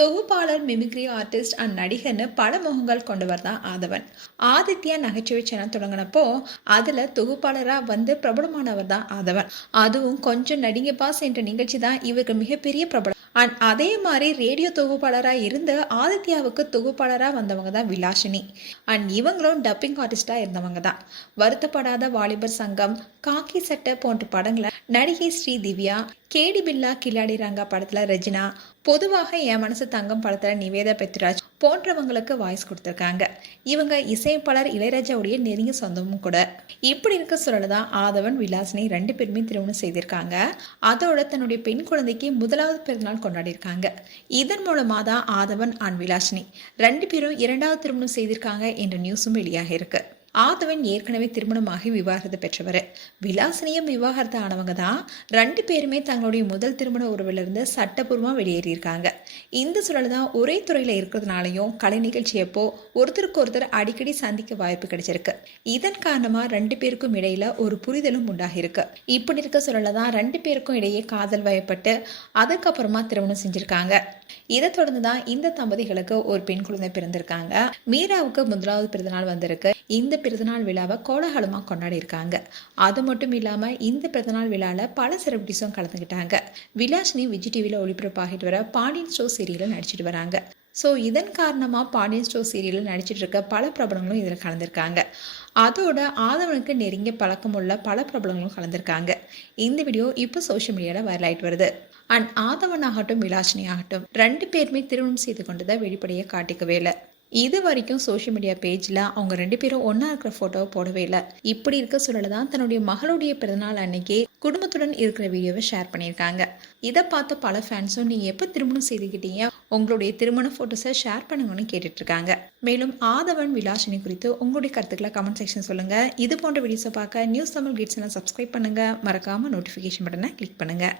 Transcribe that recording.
தொகுப்பாளர், mimicry artist and நடிகர்னு பல முகங்கள் கொண்டவர் தான் ஆதவன். ஆதித்யா நகைச்சுவை சேனல் தொடங்கினப்போ அதுல தொகுப்பாளரா வந்து பிரபலமானவர் தான் ஆதவன். அதுவும் கொஞ்சம் நடிங்க பாஸ் என்ற நிகழ்ச்சி தான் இவருக்கு மிகப்பெரிய பிரபலம். அண்ட் அதே மாதிரி ரேடியோ தொகுப்பாளரா இருந்து ஆதித்யாவுக்கு தொகுப்பாளரா வந்தவங்க தான் விலாசினி. அண்ட் இவங்களும் டப்பிங் ஆர்டிஸ்டா இருந்தவங்க தான். வருத்தப்படாத வாலிபர் சங்கம், காக்கி சட்டை போன்ற படங்களை நடிகை ஸ்ரீ திவ்யா, கேடி பில்லா கில்லாடி ரங்கா படத்துல ரெஜினா, பொதுவாக என் மனசு தங்கம் படத்துல நிவேதா பெத்ராஜ் போன்றவங்களுக்கு வாய்ஸ் கொடுத்திருக்காங்க. இவங்க இசையமைப்பாளர் இளையராஜாவுடைய நெருங்கிய சொந்தமும் கூட. இப்படி இருக்க சொல்லதான் ஆதவன், விலாசினி 2 பேருமே திருமணம் செய்திருக்காங்க. அதோட தன்னுடைய பெண் குழந்தைக்கு முதலாவது பிறந்தநாள் கொண்டாடி இருக்காங்க. இதன் மூலமா தான் ஆதவன் அண்ட் விலாசினி 2 பேரும் 2வது திருமணம் செய்திருக்காங்க என்ற நியூஸும் வெளியாக இருக்கு. ஆதவன் ஏற்கனவே திருமணமாகி விவாகரத்து பெற்றவர். விலாசினியும் விவாகரத்து ஆனவங்க தான். 2 பேருமே தங்களுடைய முதல் திருமண உறவிலிருந்து சட்டப்பூர்வமாக வெளியேறியிருக்காங்க. இந்த சூழல் தான் ஒரே துறையில் இருக்கிறதுனாலையும் கலை நிகழ்ச்சி எப்போ ஒருத்தருக்கு ஒருத்தர் அடிக்கடி சந்திக்க வாய்ப்பு கிடைச்சிருக்கு. இதன் காரணமா 2 பேருக்கும் இடையில ஒரு புரிதலும் உண்டாகிருக்கு. இப்படி இருக்க சூழல தான் 2 பேருக்கும் இடையே காதல் வயப்பட்டு அதுக்கப்புறமா திருமணம் செஞ்சிருக்காங்க. இதை தொடர்ந்து தான் இந்த தம்பதிகளுக்கு ஒரு பெண் குழந்தை பிறந்திருக்காங்க. மீராவுக்கு முதலாவது பிறந்தநாள் வந்திருக்கு. இந்த பிறந்தநாள் விழாவை கோலாகலமாக கொண்டாடி இருக்காங்க. அது மட்டும் இல்லாமல் இந்த பிறந்தநாள் விழாவில் பல செலிபிரிட்டிஸும் கலந்துக்கிட்டாங்க. விலாசினி விஜய் டிவியில் ஒளிபரப்பாகிட்டு வர பாண்டியன் ஸ்டோர் சீரியலில் நடிச்சிட்டு வராங்க. ஸோ இதன் காரணமாக பாண்டியன் ஸ்டோர் சீரியலில் நடிச்சிட்டு இருக்க பல பிரபலங்களும் இதில் கலந்துருக்காங்க. அதோட ஆதவனுக்கு நெருங்கிய பழக்கமுள்ள பல பிரபலங்களும் கலந்துருக்காங்க. இந்த வீடியோ இப்போ சோஷியல் மீடியாவில் வைரல் ஆகிட்டு வருது. அண்ட் ஆதவன் ஆகட்டும் விலாசினி ஆகட்டும் 2 பேருமே திருமணம் செய்து கொண்டதை வெளிப்படையாக காட்டிக்கவே இல்லை. இது வரைக்கும் சோஷியல் மீடியா பேஜில் அவங்க 2 பேரும் ஒன்றா இருக்கிற ஃபோட்டோவை போடவே இல்லை. இப்படி இருக்க சூழல தான் தன்னுடைய மகளுடைய பிறந்தநாள் அன்னைக்கு குடும்பத்துடன் இருக்கிற வீடியோவை ஷேர் பண்ணியிருக்காங்க. இதை பார்த்த பல ஃபேன்ஸும் நீங்கள் எப்போ திருமணம் செய்துக்கிட்டீங்க, உங்களுடைய திருமண ஃபோட்டோஸை ஷேர் பண்ணுங்கன்னு கேட்டுட்டு இருக்காங்க. மேலும் ஆதவன், விலாசினி குறித்து உங்களுடைய கருத்துக்களை கமெண்ட் செக்ஷன் சொல்லுங்கள். இது போன்ற வீடியோஸை பார்க்க நியூஸ் தமிழ் கிட்ஸ் எல்லாம் சப்ஸ்கிரைப் பண்ணுங்கள். மறக்காமல் நோட்டிஃபிகேஷன் பட்டனை கிளிக் பண்ணுங்கள்.